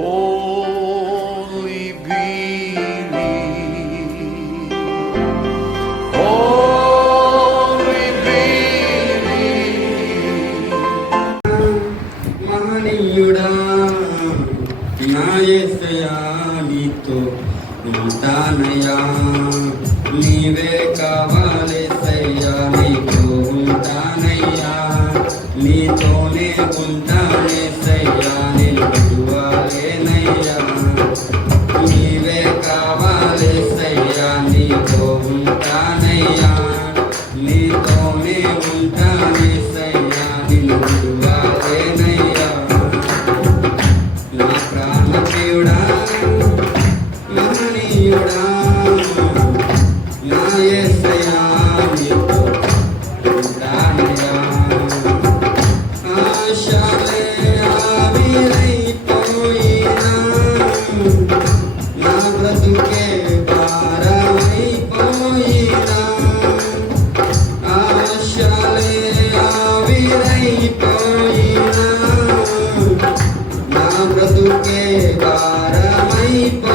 Only believe. Only believe. మహనీయుడా నా యేసయ్యా నీతో ఉంటానయ్యా, నీవే కావాలేసయ్యా, నీతో ఉంటానయ్యా, నీతోనే ఉంటానేసయ్యా, నేను విడువలేనయ్యా, నీవే కావాలేసయ్యా, నీతో ఉంటానయ్యా, నీతోనే ఉంటానేసయ్యా, నేను విడువలేనయ్యా. నా ప్రాణప్రియుడా మహనీయుడా నా యేసయ్యా నీతో ఉంటానయ్యా. ఆశలే ఆవిరైపోయినా నా బ్రతుకే భారమైపోయినా, ఆశలే ఆవిరైపోయినా నా బ్రతుకే భారమైపోయినా,